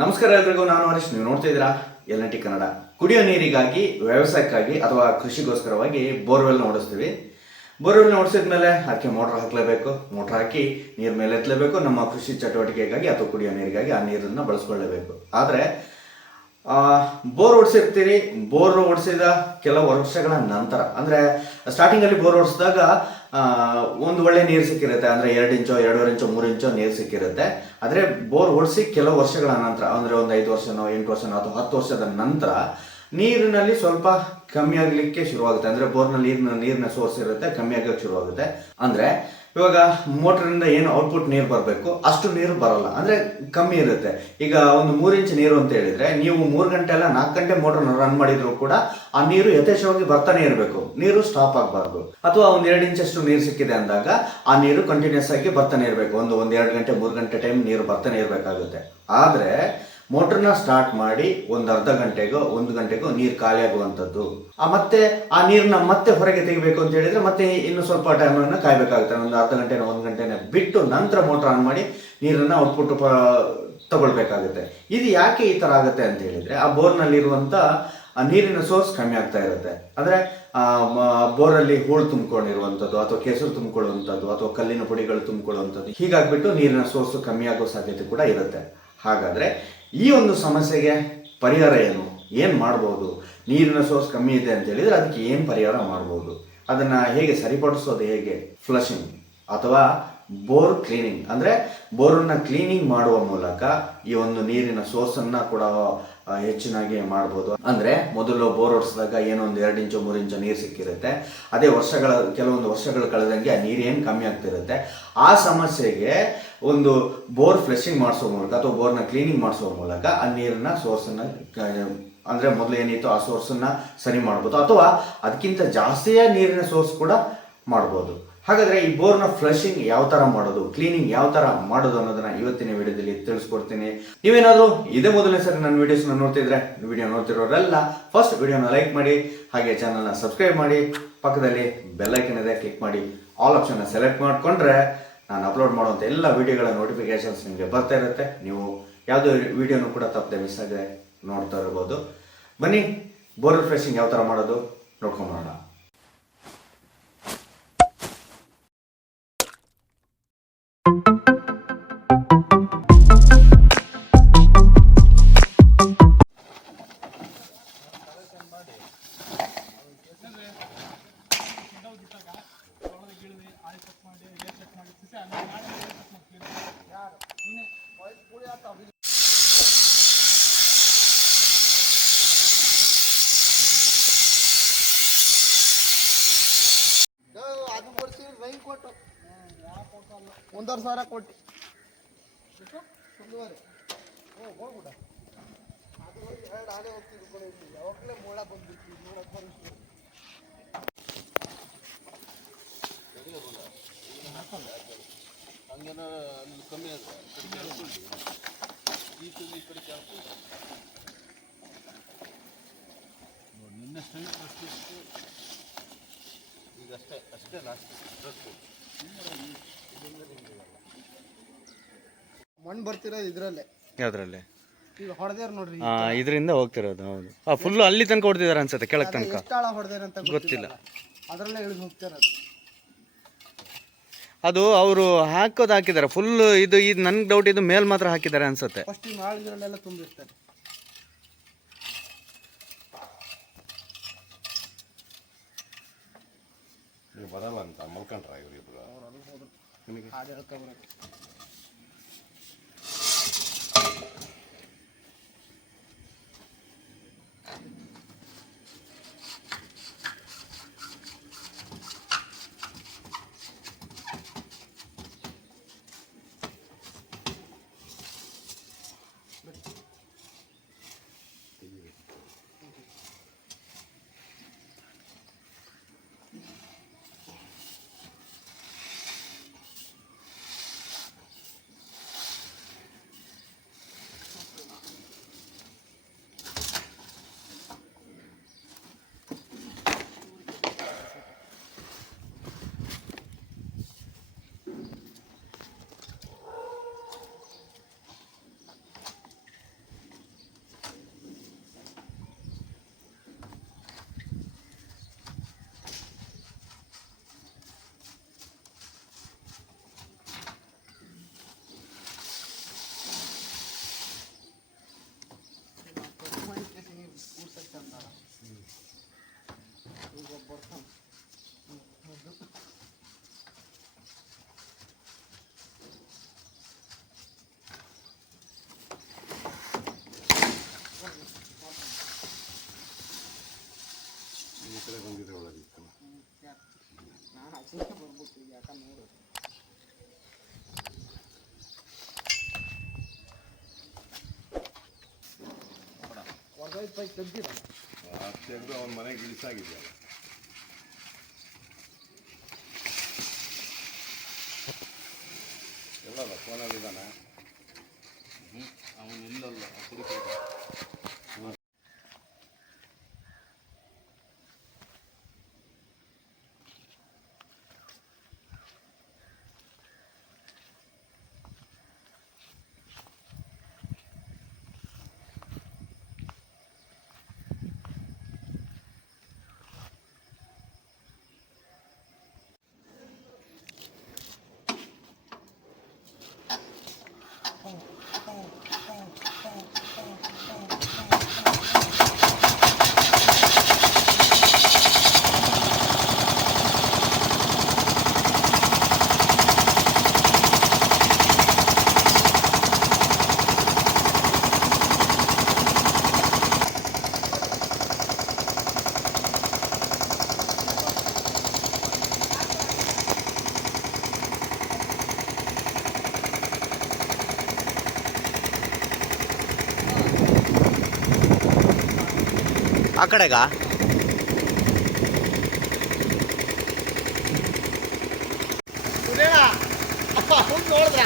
ನಮಸ್ಕಾರ ಎಲ್ರಿಗೂ, ನಾನು ಹರೀಶ್. ನೀವು ನೋಡ್ತಾ ಇದ್ದೀರಾ? L T Kannada. ಕುಡಿಯೋ ನೀರಿಗಾಗಿ, ವ್ಯವಸಾಯಕ್ಕಾಗಿ ಅಥವಾ ಕೃಷಿಗೋಸ್ಕರವಾಗಿ ಬೋರ್ವೆಲ್ ಓಡಿಸ್ತೀವಿ. ಬೋರ್ವೆಲ್ ಓಡಿಸಿದ ಮೇಲೆ ಅದಕ್ಕೆ ಮೋಟ್ರ್ ಹಾಕಲೇಬೇಕು. ಮೋಟ್ರ್ ಹಾಕಿ ನೀರು ಮೇಲೆ ಎತ್ತಲೇಬೇಕು ನಮ್ಮ ಕೃಷಿ ಚಟುವಟಿಕೆಗಾಗಿ ಅಥವಾ ಕುಡಿಯೋ ನೀರಿಗಾಗಿ ಆ ನೀರನ್ನು ಬಳಸ್ಕೊಳ್ಳೇಬೇಕು. ಆದರೆ ಬೋರ್ ಓಡಿಸಿರ್ತೀರಿ. ಬೋರ್ ಓಡಿಸಿದ ಕೆಲವು ವರ್ಷಗಳ ನಂತರ, ಅಂದರೆ ಸ್ಟಾರ್ಟಿಂಗಲ್ಲಿ ಬೋರ್ ಓಡಿಸಿದಾಗ ಒಂದು ಒಳ್ಳೆ ನೀರು ಸಿಕ್ಕಿರುತ್ತೆ ಅಂದರೆ ಎರಡು ಇಂಚೋ, ಎರಡೂವರೆ ಇಂಚೋ, ಮೂರು ಇಂಚೋ ನೀರು ಸಿಕ್ಕಿರುತ್ತೆ. ಆದರೆ ಬೋರ್ ಹೊಡಿಸಿ ಕೆಲವು ವರ್ಷಗಳ ನಂತರ, ಅಂದರೆ ಒಂದು ಐದು ವರ್ಷನೋ, ಎಂಟು ವರ್ಷನೋ ಅಥವಾ ಹತ್ತು ವರ್ಷದ ನಂತರ ನೀರಿನಲ್ಲಿ ಸ್ವಲ್ಪ ಕಮ್ಮಿ ಆಗಲಿಕ್ಕೆ ಶುರುವಾಗುತ್ತೆ. ಅಂದರೆ ಬೋರ್ನಲ್ಲಿ ನೀರಿನ ನೀರಿನ ಸೋರ್ಸ್ ಇರುತ್ತೆ, ಕಮ್ಮಿ ಆಗಕ್ಕೆ ಶುರುವಾಗುತ್ತೆ. ಅಂದರೆ ಇವಾಗ ಮೋಟ್ರಿಂದ ಏನು ಔಟ್ಪುಟ್ ನೀರು ಬರಬೇಕು? ಅಷ್ಟು ನೀರು ಬರಲ್ಲ. ಅಂದರೆ ಕಮ್ಮಿ ಇರುತ್ತೆ. ಈಗ ಒಂದು ಮೂರು ಇಂಚ್ ನೀರು ಅಂತ ಹೇಳಿದ್ರೆ, ನೀವು ಮೂರು ಗಂಟೆ ಅಲ್ಲ, ನಾಲ್ಕು ಗಂಟೆ ಮೋಟ್ರನ್ನ ರನ್ ಮಾಡಿದರೂ ಕೂಡ ಆ ನೀರು ಯಥೇಚ್ಛವಾಗಿ ಬರ್ತಾನೆ ಇರಬೇಕು. ನೀರು ಸ್ಟಾಪ್ ಆಗಬಾರ್ದು. ಅಥವಾ ಒಂದು ಎರಡು ಇಂಚಷ್ಟು ನೀರು ಸಿಕ್ಕಿದೆ ಅಂದಾಗ, ಆ ನೀರು ಕಂಟಿನ್ಯೂಸ್ ಆಗಿ ಬರ್ತಾನೆ ಇರಬೇಕು. ಒಂದು ಒಂದು ಎರಡು ಗಂಟೆ, ಮೂರು ಗಂಟೆ ಟೈಮ್ ನೀರು ಬರ್ತಾನೆ ಇರಬೇಕಾಗುತ್ತೆ. ಆದರೆ ಮೋಟ್ರನ್ನ ಸ್ಟಾರ್ಟ್ ಮಾಡಿ ಒಂದು ಅರ್ಧ ಗಂಟೆಗೋ, ಒಂದು ಗಂಟೆಗೋ ನೀರು ಖಾಲಿಯಾಗುವಂಥದ್ದು. ಆ ಮತ್ತೆ, ಆ ನೀರನ್ನ ಮತ್ತೆ ಹೊರಗೆ ತೆಗಿಬೇಕು ಅಂತ ಹೇಳಿದ್ರೆ ಮತ್ತೆ ಇನ್ನು ಸ್ವಲ್ಪ ಟೈಮನ್ನು ಕಾಯಬೇಕಾಗುತ್ತೆ. ಒಂದು ಅರ್ಧ ಗಂಟೆನ, ಒಂದು ಗಂಟೆನ ಬಿಟ್ಟು ನಂತರ ಮೋಟ್ರ್ ಆನ್ ಮಾಡಿ ನೀರನ್ನು ಔಟ್ಪುಟ್ ತಗೊಳ್ಬೇಕಾಗುತ್ತೆ. ಇದು ಯಾಕೆ ಈ ಥರ ಆಗುತ್ತೆ ಅಂತ ಹೇಳಿದ್ರೆ, ಆ ಬೋರ್ನಲ್ಲಿರುವಂಥ ನೀರಿನ ಸೋರ್ಸ್ ಕಮ್ಮಿ ಆಗ್ತಾ ಇರುತ್ತೆ. ಅಂದರೆ ಬೋರಲ್ಲಿ ಹೂಳು ತುಂಬಿಕೊಂಡಿರುವಂಥದ್ದು, ಅಥವಾ ಕೆಸರು ತುಂಬಿಕೊಳ್ಳುವಂಥದ್ದು, ಅಥವಾ ಕಲ್ಲಿನ ಪುಡಿಗಳು ತುಂಬಿಕೊಳ್ಳುವಂಥದ್ದು, ಹೀಗಾಗ್ಬಿಟ್ಟು ನೀರಿನ ಸೋರ್ಸ್ ಕಮ್ಮಿ ಆಗೋ ಸಾಧ್ಯತೆ ಕೂಡ ಇರುತ್ತೆ. ಹಾಗಾದರೆ ಈ ಒಂದು ಸಮಸ್ಯೆಗೆ ಪರಿಹಾರ ಏನು? ಏನು ಮಾಡ್ಬೋದು? ನೀರಿನ ಸೋರ್ಸ್ ಕಮ್ಮಿ ಇದೆ ಅಂತ ಹೇಳಿದ್ರೆ ಅದಕ್ಕೆ ಏನು ಪರಿಹಾರ ಮಾಡ್ಬೋದು? ಅದನ್ನು ಹೇಗೆ ಸರಿಪಡಿಸೋದು ಹೇಗೆ? ಫ್ಲಶಿಂಗ್ ಅಥವಾ ಬೋರ್ ಕ್ಲೀನಿಂಗ್. ಅಂದರೆ ಬೋರನ್ನು ಕ್ಲೀನಿಂಗ್ ಮಾಡುವ ಮೂಲಕ ಈ ಒಂದು ನೀರಿನ ಸೋರ್ಸನ್ನು ಕೂಡ ಹೆಚ್ಚಿನಾಗಿ ಮಾಡ್ಬೋದು. ಅಂದರೆ ಮೊದಲು ಬೋರ್ ಹೊಡ್ಸಿದಾಗ ಏನೋ ಒಂದು ಎರಡು ಇಂಚು, ಮೂರು ಇಂಚು ನೀರು ಸಿಕ್ಕಿರುತ್ತೆ. ಅದೇ ವರ್ಷಗಳ, ಕೆಲವೊಂದು ವರ್ಷಗಳು ಕಳೆದಂಗೆ ಆ ನೀರು ಏನು ಕಮ್ಮಿ ಆಗ್ತಿರುತ್ತೆ? ಆ ಸಮಸ್ಯೆಗೆ ಒಂದು ಬೋರ್ ಫ್ಲೆಶಿಂಗ್ ಮಾಡಿಸೋ ಮೂಲಕ ಅಥವಾ ಬೋರ್ನ ಕ್ಲೀನಿಂಗ್ ಮಾಡಿಸೋ ಮೂಲಕ ಆ ನೀರನ್ನ ಸೋರ್ಸನ್ನು ಅಂದರೆ ಮೊದಲು ಏನಿತ್ತು ಆ ಸೋರ್ಸನ್ನು ಸರಿ ಮಾಡ್ಬೋದು. ಅಥವಾ ಅದಕ್ಕಿಂತ ಜಾಸ್ತಿಯೇ ನೀರಿನ ಸೋರ್ಸ್ ಕೂಡ ಮಾಡ್ಬೋದು. ಹಾಗಾದರೆ ಈ ಬೋರ್ನ ಫ್ಲಶಿಂಗ್ ಯಾವ ಥರ ಮಾಡೋದು, ಕ್ಲೀನಿಂಗ್ ಯಾವ ಥರ ಮಾಡೋದು ಅನ್ನೋದನ್ನ ಇವತ್ತಿನ ವಿಡಿಯೋದಲ್ಲಿ ತಿಳಿಸ್ಕೊಡ್ತೀನಿ. ನೀವೇನಾದರೂ ಇದೇ ಮೊದಲನೇ ಸರಿ ನನ್ನ ವೀಡಿಯೋಸ್ನ ನೋಡ್ತಿದ್ರೆ, ವಿಡಿಯೋ ನೋಡ್ತಿರೋರೆಲ್ಲ ಫಸ್ಟ್ ವಿಡಿಯೋನ ಲೈಕ್ ಮಾಡಿ, ಹಾಗೆ ಚಾನಲ್ನ ಸಬ್ಸ್ಕ್ರೈಬ್ ಮಾಡಿ, ಪಕ್ಕದಲ್ಲಿ ಬೆಲ್ಲೈಕನ್ ಇದೆ ಕ್ಲಿಕ್ ಮಾಡಿ ಆಲ್ ಆಪ್ಷನ್ನ ಸೆಲೆಕ್ಟ್ ಮಾಡಿಕೊಂಡ್ರೆ ನಾನು ಅಪ್ಲೋಡ್ ಮಾಡುವಂಥ ಎಲ್ಲ ವಿಡಿಯೋಗಳ ನೋಟಿಫಿಕೇಶನ್ಸ್ ನಿಮಗೆ ಬರ್ತಾ ಇರುತ್ತೆ. ನೀವು ಯಾವುದೇ ವೀಡಿಯೋನು ಕೂಡ ತಪ್ಪದೆ ಮಿಸ್ ಆಗದೆ ನೋಡ್ತಾ ಇರ್ಬೋದು. ಬನ್ನಿ ಬೋರ್ ರಿಫ್ರೆಶಿಂಗ್ ಯಾವ ಥರ ಮಾಡೋದು ನೋಡ್ಕೊಂಬರೋಣ ಮಣ್ಣು ಬರ್ತಿರೋದು ಇದರಲ್ಲೇ. ಯಾವುದ್ರಲ್ಲಿ? ಈಗ ಹೊಡೆದೇರ್ ನೋಡ್ರಿ ಇದರಿಂದ ಹೋಗ್ತಿರೋದು ಹೌದು. ಆ ಫುಲ್ಲು ಅಲ್ಲಿ ತನಕ ಹೊಡ್ತಿದ್ದಾರೆ ಅನ್ಸುತ್ತೆ ಕೆಳಗೆ ತನಕ. ಎಷ್ಟು ಆಳ ಹೊಡೆದೇರ್ ಅಂತ ಗೊತ್ತಿಲ್ಲ. ಅದರಲ್ಲೇ ಇಳಿದು ಹೋಗ್ತಿರೋದು. ಅದು ಅವರು ಹಾಕೋದು ಹಾಕಿದ್ದಾರೆ ಫುಲ್ ಇದು ಇದು ನನ್ಗೆ ಡೌಟ್ ಇದು ಮೇಲ್ ಮಾತ್ರ ಹಾಕಿದ್ದಾರೆ ಅನ್ಸುತ್ತೆ. ಫಸ್ಟ್ ಈ ತುಂಬಿರ್ತಾರೆ ಬರಲ್ಲ ಅಂತ ಮಲ್ಕೊಂಡ್ರ ಇವರಿಬ್ರು. ಹಾಡು ಪೈಪ್ ಪೈಪ್ ತೆಗ್ದಿರಲ್ಲ ತೆಗೆದು ಅವನ ಮನೆಗೆ ಇಳಿಸಾಗಿದೆಯಲ್ಲ ಎಲ್ಲಲ್ಲ ಫೋನಲ್ಲಿ ಇದ್ದಾನೆ ಅವನು ಇಲ್ಲಲ್ಲ ಆ ಕಡೆಗ? ನೋಡಿದ್ರ?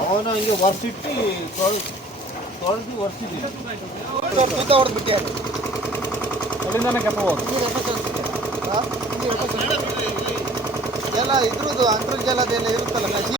ಅವನು ಹಂಗೆ ಒರ್ಸಿಟ್ಟು ತೊಳೆದು ಸುತ್ತ ಹೊಡೆದ್ಬಿಟ್ಟೆ ಅಲ್ಲಿಂದನೇ ಎಲ್ಲ ಇದ್ರದ್ದು ಅಂತರ್ಜಾಲದೆಲ್ಲ ಇರುತ್ತಲ್ಲ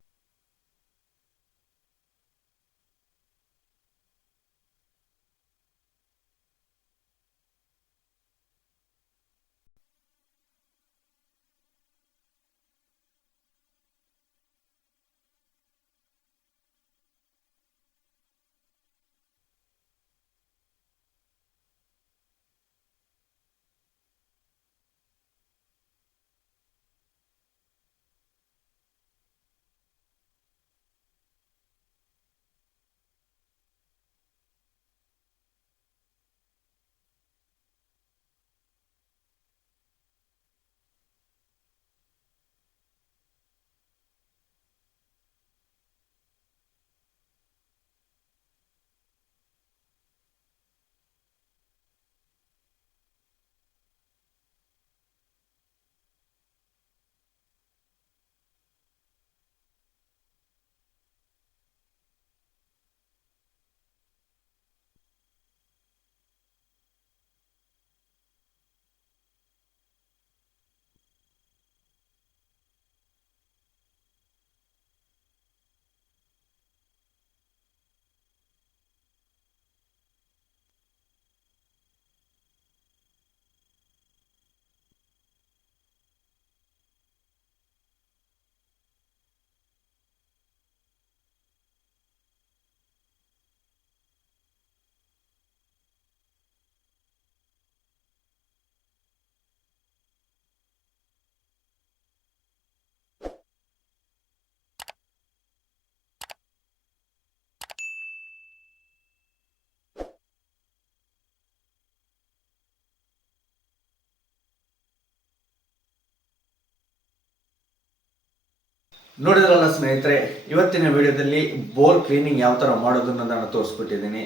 ನೋಡಿದ್ರಲ್ಲ ಸ್ನೇಹಿತರೆ, ಇವತ್ತಿನ ವಿಡಿಯೋದಲ್ಲಿ ಬೋರ್ ಕ್ಲೀನಿಂಗ್ ಯಾವ ಥರ ಮಾಡೋದು ನಾನು ತೋರಿಸ್ಬಿಟ್ಟಿದ್ದೀನಿ.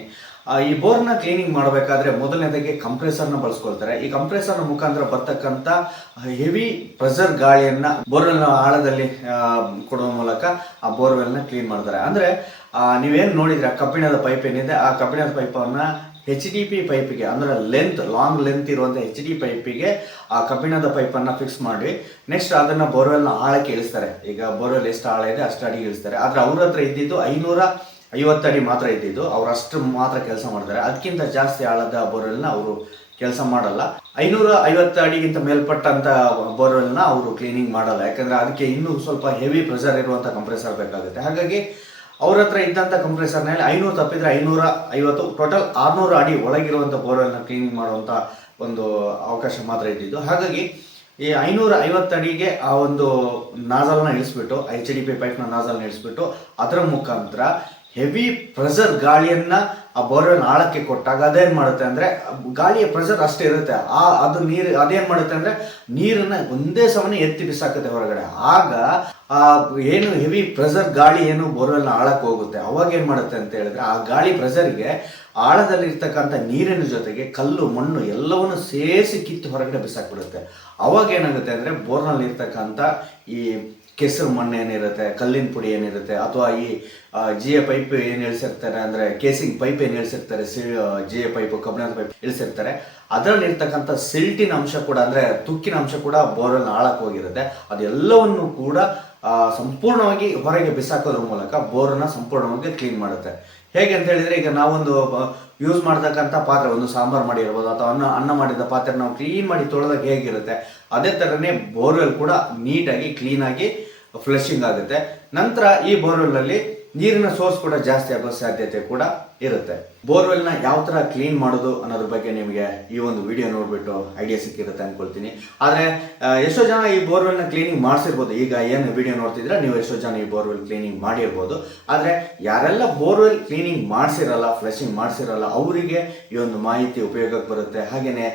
ಈ ಬೋರ್ನ ಕ್ಲೀನಿಂಗ್ ಮಾಡಬೇಕಾದ್ರೆ ಮೊದಲನೇದಾಗಿ ಕಂಪ್ರೆಸರ್ನ ಬಳಸ್ಕೊಳ್ತಾರೆ. ಈ ಕಂಪ್ರೆಸರ್ನ ಮುಖಾಂತರ ಬರ್ತಕ್ಕಂಥ ಹೆವಿ ಪ್ರೆಸರ್ ಗಾಳಿಯನ್ನ ಬೋರ್ವೆಲ್ನ ಆಳದಲ್ಲಿ ಕೊಡುವ ಮೂಲಕ ಆ ಬೋರ್ವೆಲ್ನ ಕ್ಲೀನ್ ಮಾಡ್ತಾರೆ. ಅಂದ್ರೆ ನೀವೇನು ನೋಡಿದ್ರೆ ಕಬ್ಬಿಣದ ಪೈಪ್ ಏನಿದೆ, ಆ ಕಬ್ಬಿಣದ ಪೈಪನ್ನ ಎಚ್ ಡಿ ಪಿ ಪೈಪಿಗೆ ಅಂದರೆ ಲೆಂತ್ ಲಾಂಗ್ ಲೆಂತ್ ಇರುವಂಥ ಎಚ್ ಡಿ ಪೈಪಿಗೆ ಆ ಕಬ್ಬಿಣದ ಪೈಪನ್ನು ಫಿಕ್ಸ್ ಮಾಡಿ ನೆಕ್ಸ್ಟ್ ಅದನ್ನು ಬೋರ್ವೆಲ್ನ ಆಳಕ್ಕೆ ಇಳಿಸ್ತಾರೆ. ಈಗ ಬೋರ್ವೆಲ್ ಎಷ್ಟು ಆಳ ಇದೆ, ಅಷ್ಟು ಅಡಿಗೆ ಇಳಿಸ್ತಾರೆ. ಆದರೆ ಅವ್ರ ಹತ್ರ ಇದ್ದಿದ್ದು ಐನೂರ ಐವತ್ತು ಅಡಿ ಮಾತ್ರ ಇದ್ದಿದ್ದು. ಅವ್ರು ಅಷ್ಟು ಮಾತ್ರ ಕೆಲಸ ಮಾಡ್ತಾರೆ. ಅದಕ್ಕಿಂತ ಜಾಸ್ತಿ ಆಳದ ಬೋರ್ವೆಲ್ನ ಅವರು ಕೆಲಸ ಮಾಡಲ್ಲ. ಐನೂರ ಐವತ್ತು ಅಡಿಗಿಂತ ಮೇಲ್ಪಟ್ಟಂತ ಬೋರ್ವೆಲ್ನ ಅವರು ಕ್ಲೀನಿಂಗ್ ಮಾಡಲ್ಲ. ಯಾಕಂದ್ರೆ ಅದಕ್ಕೆ ಇನ್ನೂ ಸ್ವಲ್ಪ ಹೆವಿ ಪ್ರೆಷರ್ ಇರುವಂಥ ಕಂಪ್ರೆಸರ್ ಬೇಕಾಗುತ್ತೆ. ಹಾಗಾಗಿ ಅವ್ರ ಹತ್ರ ಇದ್ದಂಥ ಕಂಪ್ರೆಸರ್ನಲ್ಲಿ ಐನೂರು ತಪ್ಪಿದ್ರೆ ಐನೂರ ಐವತ್ತು ಟೋಟಲ್ ಆರುನೂರು ಅಡಿ ಒಳಗಿರುವಂಥ ಬೋರ್ವೆಲ್ನ ಕ್ಲೀನಿಂಗ್ ಮಾಡುವಂಥ ಒಂದು ಅವಕಾಶ ಮಾತ್ರ ಇದ್ದಿದ್ದು. ಹಾಗಾಗಿ ಈ ಐನೂರ ಐವತ್ತು ಅಡಿಗೆ ಆ ಒಂದು ನಾಜಲ್ನ ಇಳಿಸ್ಬಿಟ್ಟು ಎಚ್ ಡಿ ಪಿ ಪೈಪ್ನ ನಾಜಲ್ನ ಇಳಿಸ್ಬಿಟ್ಟು, ಅದರ ಮುಖಾಂತರ ಹೆವಿ ಪ್ರೆಸರ್ ಗಾಳಿಯನ್ನ ಆ ಬೋರ್ವೆಲ್ ಆಳಕ್ಕೆ ಕೊಟ್ಟಾಗ ಅದೇನ್ ಮಾಡುತ್ತೆ ಅಂದ್ರೆ, ಗಾಳಿಯ ಪ್ರೆಸರ್ ಅಷ್ಟೇ ಇರುತ್ತೆ. ಆ, ಅದು ನೀರು, ಅದೇನ್ ಮಾಡುತ್ತೆ ಅಂದ್ರೆ ನೀರನ್ನ ಒಂದೇ ಸಮನೆ ಎತ್ತಿ ಬಿಸಾಕುತ್ತೆ ಹೊರಗಡೆ. ಆಗ ಆ, ಏನು ಹೆವಿ ಪ್ರೆಸರ್ ಗಾಳಿ ಏನು ಬೋರ್ವೆಲ್ನ ಆಳಕ್ಕೆ ಹೋಗುತ್ತೆ. ಅವಾಗ ಏನು ಮಾಡುತ್ತೆ ಅಂತ ಹೇಳಿದ್ರೆ, ಆ ಗಾಳಿ ಪ್ರೆಷರ್ಗೆ ಆಳದಲ್ಲಿರ್ತಕ್ಕಂಥ ನೀರಿನ ಜೊತೆಗೆ ಕಲ್ಲು, ಮಣ್ಣು ಎಲ್ಲವನ್ನು ಸೇರಿಸಿ ಕಿತ್ತು ಹೊರಗಡೆ ಬಿಸಾಕ್ಬಿಡುತ್ತೆ. ಅವಾಗ ಏನಾಗುತ್ತೆ ಅಂದರೆ ಬೋರ್ನಲ್ಲಿ ಇರ್ತಕ್ಕಂಥ ಈ ಕೆಸರು ಮಣ್ಣು ಏನಿರುತ್ತೆ, ಕಲ್ಲಿನ ಪುಡಿ ಏನಿರುತ್ತೆ, ಅಥವಾ ಈ ಜಿ ಎ ಪೈಪ್ ಏನು ಇಳಿಸಿರ್ತಾರೆ ಅಂದರೆ, ಕೇಸಿಂಗ್ ಪೈಪ್ ಏನು ಇಳಿಸಿರ್ತಾರೆ ಜಿ ಎ ಪೈಪ್, ಕಬ್ಬಿಣದ ಪೈಪ್ ಇಳಿಸಿರ್ತಾರೆ ಅದರಲ್ಲಿರ್ತಕ್ಕಂಥ ಸಿಲ್ಟಿನ ಅಂಶ ಕೂಡ ಅಂದರೆ, ತುಕ್ಕಿನ ಅಂಶ ಕೂಡ ಬೋರ್ವೆಲ್ ಆಳಕ್ಕೆ ಹೋಗಿರುತ್ತೆ. ಅದೆಲ್ಲವನ್ನು ಕೂಡ ಸಂಪೂರ್ಣವಾಗಿ ಹೊರಗೆ ಬಿಸಾಕೋದ್ರ ಮೂಲಕ ಬೋರನ್ನ ಸಂಪೂರ್ಣವಾಗಿ ಕ್ಲೀನ್ ಮಾಡುತ್ತೆ. ಹೇಗೆ ಅಂತ ಹೇಳಿದ್ರೆ ಈಗ ನಾವೊಂದು ಯೂಸ್ ಮಾಡ್ತಕ್ಕಂಥ ಪಾತ್ರೆ, ಒಂದು ಸಾಂಬಾರ್ ಮಾಡಿರ್ಬೋದು ಅಥವಾ ಅನ್ನ ಅನ್ನ ಮಾಡಿದ ಪಾತ್ರೆ ನಾವು ಕ್ಲೀನ್ ಮಾಡಿ ತೊಳೆದಾಗ ಹೇಗಿರುತ್ತೆ? ಅದೇ ಥರನೇ ಬೋರ್ವೆಲ್ ಕೂಡ ನೀಟಾಗಿ ಕ್ಲೀನಾಗಿ ಫ್ಲಶಿಂಗ್ ಆಗುತ್ತೆ. ನಂತರ ಈ ಬೋರ್ವೆಲ್ನಲ್ಲಿ ನೀರಿನ ಸೋರ್ಸ್ ಕೂಡ ಜಾಸ್ತಿ ಆಗೋ ಸಾಧ್ಯತೆ ಕೂಡ ಇರುತ್ತೆ. ಬೋರ್ವೆಲ್ನ ಯಾವ ಥರ ಕ್ಲೀನ್ ಮಾಡೋದು ಅನ್ನೋದ್ರ ಬಗ್ಗೆ ನಿಮಗೆ ಈ ಒಂದು ವಿಡಿಯೋ ನೋಡಿಬಿಟ್ಟು ಐಡಿಯಾ ಸಿಕ್ಕಿರುತ್ತೆ ಅನ್ಕೊಳ್ತೀನಿ. ಆದರೆ ಎಷ್ಟೋ ಜನ ಈ ಬೋರ್ವೆಲ್ನ ಕ್ಲೀನಿಂಗ್ ಮಾಡಿಸಿರ್ಬೋದು. ಈಗ ಏನು ವಿಡಿಯೋ ನೋಡ್ತಿದ್ರೆ ನೀವು ಎಷ್ಟೋ ಜನ ಈ ಬೋರ್ವೆಲ್ ಕ್ಲೀನಿಂಗ್ ಮಾಡಿರ್ಬೋದು. ಆದರೆ, ಯಾರೆಲ್ಲ ಬೋರ್ವೆಲ್ ಕ್ಲೀನಿಂಗ್ ಮಾಡಿಸಿರಲ್ಲ ಫ್ಲಶಿಂಗ್ ಮಾಡಿಸಿರಲ್ಲ, ಅವರಿಗೆ ಈ ಒಂದು ಮಾಹಿತಿ ಉಪಯೋಗಕ್ಕೆ ಬರುತ್ತೆ. ಹಾಗೆಯೇ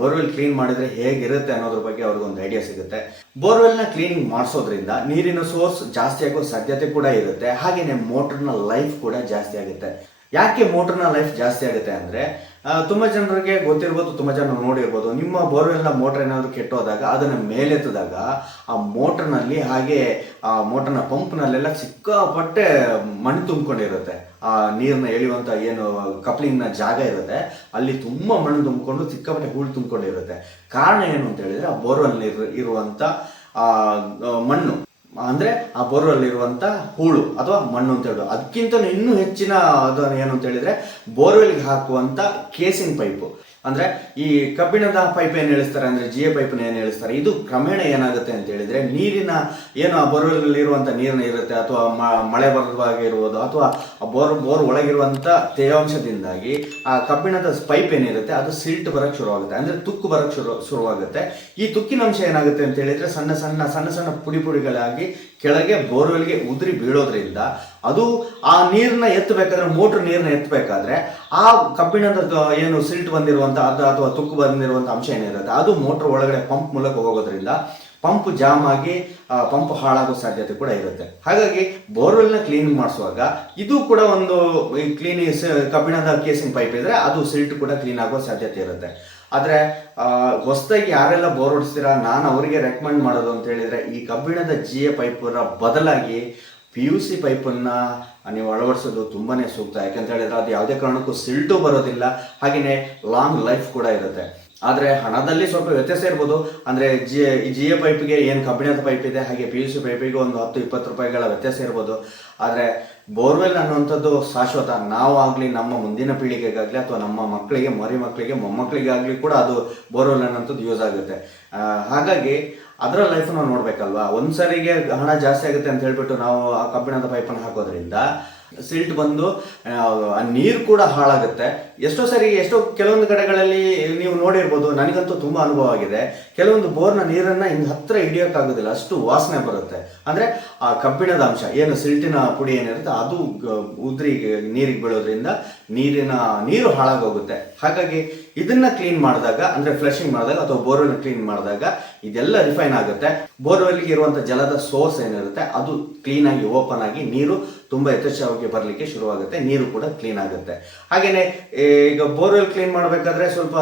ಬೋರ್ವೆಲ್ ಕ್ಲೀನ್ ಮಾಡಿದ್ರೆ ಹೇಗಿರುತ್ತೆ ಅನ್ನೋದ್ರ ಬಗ್ಗೆ ಅವ್ರಿಗೊಂದು ಐಡಿಯಾ ಸಿಗುತ್ತೆ. ಬೋರ್ವೆಲ್ನ ಕ್ಲೀನಿಂಗ್ ಮಾಡಿಸೋದ್ರಿಂದ ನೀರಿನ ಸೋರ್ಸ್ ಜಾಸ್ತಿ ಆಗೋ ಸಾಧ್ಯತೆ ಕೂಡ ಇರುತ್ತೆ. ಹಾಗೆಯೇ ಮೋಟರ್ನ ಲೈಫ್ ಕೂಡ ಜಾಸ್ತಿ ಆಗುತ್ತೆ. ಯಾಕೆ ಮೋಟರ್ನ ಲೈಫ್ ಜಾಸ್ತಿ ಆಗುತ್ತೆ ಅಂದ್ರೆ ತುಂಬ ಜನರಿಗೆ ಗೊತ್ತಿರ್ಬೋದು ತುಂಬ ಜನ ನೋಡಿರ್ಬೋದು ನಿಮ್ಮ ಬೋರ್ವೆಲ್ನ ಮೋಟರ್ ಏನಾದರೂ ಕೆಟ್ಟೋದಾಗ ಅದನ್ನ ಮೇಲೆತ್ತಿದಾಗ ಆ ಮೋಟರ್ನಲ್ಲಿ ಹಾಗೆ ಆ ಮೋಟರ್ನ ಪಂಪ್ನಲ್ಲೆಲ್ಲ ಸಿಕ್ಕಾಪಟ್ಟೆ ಮಣ್ಣು ತುಂಬಿಕೊಂಡಿರುತ್ತೆ. ಆ ನೀರನ್ನ ಎಳೆಯುವಂಥ ಏನು ಕಪ್ಲಿಂಗ್ನ ಜಾಗ ಇರುತ್ತೆ ಅಲ್ಲಿ ತುಂಬಾ ಮಣ್ಣು ತುಂಬಿಕೊಂಡು ಸಿಕ್ಕಾಪಟ್ಟೆ ಹೂಳು ತುಂಬಿಕೊಂಡಿರುತ್ತೆ. ಕಾರಣ ಏನು ಅಂತ ಹೇಳಿದ್ರೆ ಆ ಬೋರ್ವೆಲ್ ಆ, ಮಣ್ಣು. ಅಂದ್ರೆ ಆ ಬೋರ್ವೆಲ್ ಇರುವಂತ ಹೂಳು ಅಥವಾ ಮಣ್ಣು ಅಂತ ಹೇಳೋದು. ಅದಕ್ಕಿಂತ ಇನ್ನೂ ಹೆಚ್ಚಿನ ಅದು ಏನು ಅಂತ ಹೇಳಿದ್ರೆ ಬೋರ್ವೆಲ್ಗೆ ಹಾಕುವಂತ ಕೇಸಿಂಗ್ ಪೈಪು. ಅಂದ್ರೆ ಈ ಕಬ್ಬಿಣದ ಪೈಪ್ ಏನು ಹೇಳಿಸ್ತಾರೆ ಅಂದ್ರೆ ಜಿ ಎ ಪೈಪ್ನ ಏನು ಹೇಳಿಸ್ತಾರೆ? ಇದು ಕ್ರಮೇಣ ಏನಾಗುತ್ತೆ ಅಂತ ಹೇಳಿದ್ರೆ ನೀರಿನ ಏನು ಆ ಬೋರ್ವೆಲ್ ಇರುವಂತ ನೀರಿನ ಇರುತ್ತೆ ಅಥವಾ ಮಳೆ ಬರುವಾಗ ಇರುವುದು ಅಥವಾ ಆ ಬೋರ್ ಬೋರ್ ಒಳಗಿರುವಂಥ ತೇವಾಂಶದಿಂದಾಗಿ ಆ ಕಬ್ಬಿಣದ ಪೈಪ್ ಏನಿರುತ್ತೆ ಅದು ಸಿಲ್ಟ್ ಬರಕ್ ಶುರುವಾಗುತ್ತೆ. ಅಂದ್ರೆ ತುಕ್ಕು ಬರಕ್ ಶುರು, ಶುರುವಾಗುತ್ತೆ. ಈ ತುಕ್ಕಿನ ಅಂಶ ಏನಾಗುತ್ತೆ ಅಂತ ಹೇಳಿದ್ರೆ ಸಣ್ಣ ಸಣ್ಣ ಸಣ್ಣ ಸಣ್ಣ ಪುಡಿ ಪುಡಿಗಳಾಗಿ ಕೆಳಗೆ ಬೋರ್ವೆಲ್ಗೆ ಉದುರಿ ಬೀಳೋದ್ರಿಂದ ಅದು ಆ ನೀರನ್ನ ಎತ್ತಬೇಕಾದ್ರೆ ಮೋಟ್ರ್ ನೀರನ್ನ ಎತ್ತಬೇಕಾದ್ರೆ ಆ ಕಬ್ಬಿಣದ ಏನು ಸಿಲ್ಟ್ ಬಂದಿರುವಂಥ ಅದು ಅಥವಾ ತುಕ್ಕು ಬಂದಿರುವಂಥ ಅಂಶ ಏನಿರುತ್ತೆ? ಅದು ಮೋಟ್ರ್ ಒಳಗಡೆ ಪಂಪ್ ಮೂಲಕ ಹೋಗೋದ್ರಿಂದ ಪಂಪ್ ಜಾಮ್ ಆಗಿ ಪಂಪ್ ಹಾಳಾಗೋ ಸಾಧ್ಯತೆ ಕೂಡ ಇರುತ್ತೆ. ಹಾಗಾಗಿ ಬೋರ್ವೆಲ್ನ ಕ್ಲೀನ್ ಮಾಡಿಸುವಾಗ ಇದು ಕೂಡ ಒಂದು ಕ್ಲೀನ್ ಕಬ್ಬಿಣದ ಕೇಸಿಂಗ್ ಪೈಪ್ ಇದ್ರೆ ಅದು ಸಿಲ್ಟ್ ಕೂಡ ಕ್ಲೀನ್ ಆಗೋ ಸಾಧ್ಯತೆ ಇರುತ್ತೆ. ಆದರೆ ಹೊಸದಾಗಿ ಯಾರೆಲ್ಲ ಬೋರ್ ಹೊಡಿಸ್ತೀರಾ? ನಾನು ಅವರಿಗೆ ರೆಕಮೆಂಡ್ ಮಾಡೋದು ಅಂತ ಹೇಳಿದ್ರೆ ಈ ಕಬ್ಬಿಣದ ಜಿ ಎ ಪೈಪರ ಬದಲಾಗಿ ಪಿ ಯು ಸಿ ಪೈಪನ್ನು ನೀವು ಅಳವಡಿಸೋದು ತುಂಬಾ ಸೂಕ್ತ. ಯಾಕಂತ ಹೇಳಿದ್ರೆ ಅದು ಯಾವುದೇ ಕಾರಣಕ್ಕೂ ಸಿಲ್ಟು ಬರೋದಿಲ್ಲ. ಹಾಗೆಯೇ ಲಾಂಗ್ ಲೈಫ್ ಕೂಡ ಇರುತ್ತೆ. ಆದರೆ ಹಣದಲ್ಲಿ ಸ್ವಲ್ಪ ವ್ಯತ್ಯಾಸ ಇರ್ಬೋದು. ಅಂದರೆ ಜಿ ಜಿ ಎ ಪೈಪ್ಗೆ ಏನು ಕಬ್ಬಿಣದ ಪೈಪ್ ಇದೆ, ಹಾಗೆ ಪಿ ಯು ಸಿ ಪೈಪಿಗೆ ಒಂದು ಹತ್ತು, ಇಪ್ಪತ್ತು ರೂಪಾಯಿಗಳ ವ್ಯತ್ಯಾಸ ಇರ್ಬೋದು. ಆದರೆ ಬೋರ್ವೆಲ್ ಅನ್ನುವಂಥದ್ದು ಶಾಶ್ವತ. ನಾವಾಗಲಿ ನಮ್ಮ ಮುಂದಿನ ಪೀಳಿಗೆಗಾಗಲಿ ಅಥವಾ ನಮ್ಮ ಮಕ್ಕಳಿಗೆ, ಮರಿ ಮಕ್ಕಳಿಗೆ, ಮೊಮ್ಮಕ್ಕಳಿಗಾಗಲಿ ಕೂಡ ಅದು ಬೋರ್ವೆಲ್ ಅನ್ನೋಂಥದ್ದು ಯೂಸ್ ಆಗುತ್ತೆ. ಹಾಗಾಗಿ ಅದರ ಲೈಫ್ ನಾವು ನೋಡ್ಬೇಕಲ್ವಾ? ಒಂದ್ಸರಿಗೆ ಹಣ ಜಾಸ್ತಿ ಆಗುತ್ತೆ ಅಂತ ಹೇಳ್ಬಿಟ್ಟು ನಾವು ಆ ಕಬ್ಬಿಣದ ಪೈಪನ್ನು ಹಾಕೋದ್ರಿಂದ ಸಿಲ್ಟ್ ಬಂದು ಆ, ನೀರು ಕೂಡ ಹಾಳಾಗುತ್ತೆ. ಎಷ್ಟೋ ಸರಿ ಎಷ್ಟೋ ಕೆಲವೊಂದು ಕಡೆಗಳಲ್ಲಿ ನೀವು ನೋಡಿರ್ಬೋದು ನನಗಂತೂ ತುಂಬಾ ಅನುಭವ ಆಗಿದೆ. ಕೆಲವೊಂದು ಬೋರ್ನ ನೀರನ್ನ ಹಿಂಗೆ ಹತ್ರ ಹಿಡಿಯೋಕ್ಕಾಗೋದಿಲ್ಲ ಅಷ್ಟು ವಾಸನೆ ಬರುತ್ತೆ. ಅಂದ್ರೆ ಆ ಕಬ್ಬಿಣದ ಅಂಶ ಏನು ಸಿಲ್ಟಿನ ಪುಡಿ ಏನಿರುತ್ತೆ ಅದು ಉದ್ರಿ ನೀರಿಗೆ ಬೀಳೋದ್ರಿಂದ ನೀರಿನ ನೀರು ಹಾಳಾಗೋಗುತ್ತೆ. ಹಾಗಾಗಿ ಇದನ್ನ ಕ್ಲೀನ್ ಮಾಡಿದಾಗ ಅಂದ್ರೆ ಫ್ಲಶಿಂಗ್ ಮಾಡಿದಾಗ ಅಥವಾ ಬೋರ್ವೆಲ್ ಕ್ಲೀನ್ ಮಾಡಿದಾಗ ಇದೆಲ್ಲ ರಿಫೈನ್ ಆಗುತ್ತೆ. ಬೋರ್ವೆಲ್ಗೆ ಇರುವಂತ ಜಲದ ಸೋರ್ಸ್ ಏನಿರುತ್ತೆ ಅದು ಕ್ಲೀನ್ ಆಗಿ ಓಪನ್ ಆಗಿ ನೀರು ತುಂಬಾ ಯಥೇಚ್ಛವಾಗಿ ಬರಲಿಕ್ಕೆ ಶುರುವಾಗುತ್ತೆ, ನೀರು ಕೂಡ ಕ್ಲೀನ್ ಆಗುತ್ತೆ. ಹಾಗೇನೆ ಈಗ ಬೋರ್ವೆಲ್ ಕ್ಲೀನ್ ಮಾಡಬೇಕಾದ್ರೆ ಸ್ವಲ್ಪ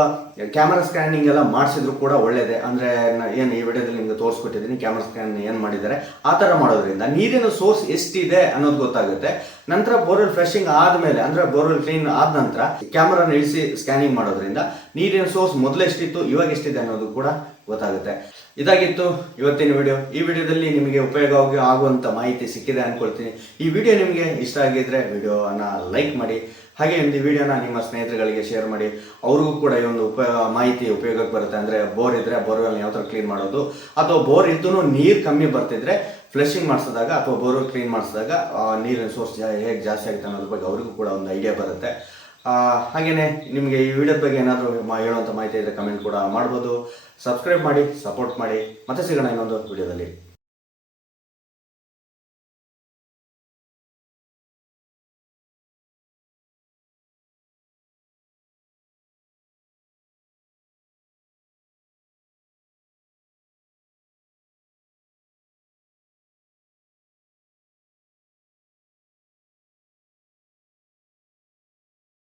ಕ್ಯಾಮರಾ ಸ್ಕ್ಯಾನಿಂಗ್ ಎಲ್ಲ ಮಾಡಿಸಿದ್ರು ಕೂಡ ಒಳ್ಳೇದೆ. ಅಂದರೆ ಏನು ಈ ವಿಡಿಯೋದಲ್ಲಿ ನಿಮ್ಗೆ ತೋರಿಸ್ಕೊಟ್ಟಿದ್ದೀನಿ ಕ್ಯಾಮರಾ ಸ್ಕ್ಯಾನ್ ಏನು ಮಾಡಿದ್ದಾರೆ, ಆ ಥರ ಮಾಡೋದ್ರಿಂದ ನೀರಿನ ಸೋರ್ಸ್ ಎಷ್ಟಿದೆ ಅನ್ನೋದು ಗೊತ್ತಾಗುತ್ತೆ. ನಂತರ ಬೋರ್ವೆಲ್ ಫ್ರೆಶಿಂಗ್ ಆದಮೇಲೆ, ಅಂದರೆ ಬೋರ್ವೆಲ್ ಕ್ಲೀನ್ ಆದ ನಂತರ ಕ್ಯಾಮರಾನ ಇಳಿಸಿ ಸ್ಕ್ಯಾನಿಂಗ್ ಮಾಡೋದ್ರಿಂದ ನೀರಿನ ಸೋರ್ಸ್ ಮೊದಲು ಎಷ್ಟಿತ್ತು, ಇವಾಗ ಎಷ್ಟಿದೆ ಅನ್ನೋದು ಕೂಡ ಗೊತ್ತಾಗುತ್ತೆ. ಇದಾಗಿತ್ತು ಇವತ್ತಿನ ವಿಡಿಯೋ ಈ ವಿಡಿಯೋದಲ್ಲಿ ನಿಮಗೆ ಉಪಯೋಗವಾಗಿ ಆಗುವಂಥ ಮಾಹಿತಿ ಸಿಕ್ಕಿದೆ ಅಂದ್ಕೊಳ್ತೀನಿ ಈ ವಿಡಿಯೋ ನಿಮಗೆ ಇಷ್ಟ ಆಗಿದ್ರೆ ವಿಡಿಯೋನ ಲೈಕ್ ಮಾಡಿ, ಹಾಗೆ ಒಂದು ವಿಡಿಯೋನ ನಿಮ್ಮ ಸ್ನೇಹಿತರುಗಳಿಗೆ ಶೇರ್ ಮಾಡಿ. ಅವ್ರಿಗೂ ಕೂಡ ಈ ಒಂದು ಉಪಯೋಗ, ಮಾಹಿತಿ ಉಪಯೋಗಕ್ಕೆ ಬರುತ್ತೆ. ಅಂದರೆ ಬೋರ್ ಇದ್ರೆ ಬೋರ್ವೆಲ್ ಯಾವ ಥರ ಕ್ಲೀನ್ ಮಾಡೋದು? ಅಥವಾ ಬೋರ್ ಇದ್ದೂ ನೀರು ಕಮ್ಮಿ ಬರ್ತಿದ್ರೆ ಫ್ಲೆಶಿಂಗ್ ಮಾಡಿಸಿದಾಗ ಅಥವಾ ಬೋರ್ವೆಲ್ ಕ್ಲೀನ್ ಮಾಡಿಸಿದಾಗ ನೀರಿನ ಸೋರ್ಸ್ ಹೇಗೆ ಜಾಸ್ತಿ ಆಗುತ್ತೆ ಅನ್ನೋದ್ರ ಬಗ್ಗೆ ಅವರಿಗೂ ಕೂಡ ಒಂದು ಐಡಿಯಾ ಬರುತ್ತೆ. ಆ, ಹಾಗೇನೆ ನಿಮಗೆ ಈ ವಿಡಿಯೋದ ಬಗ್ಗೆ ಏನಾದರೂ ಹೇಳುವಂಥ ಮಾಹಿತಿ ಇದ್ದರೆ ಕಮೆಂಟ್ ಕೂಡ ಮಾಡ್ಬೋದು. ಸಬ್ಸ್ಕ್ರೈಬ್ ಮಾಡಿ ಸಪೋರ್ಟ್ ಮಾಡಿ. ಮತ್ತೆ ಸಿಗೋಣ ಇನ್ನೊಂದು ವಿಡಿಯೋದಲ್ಲಿ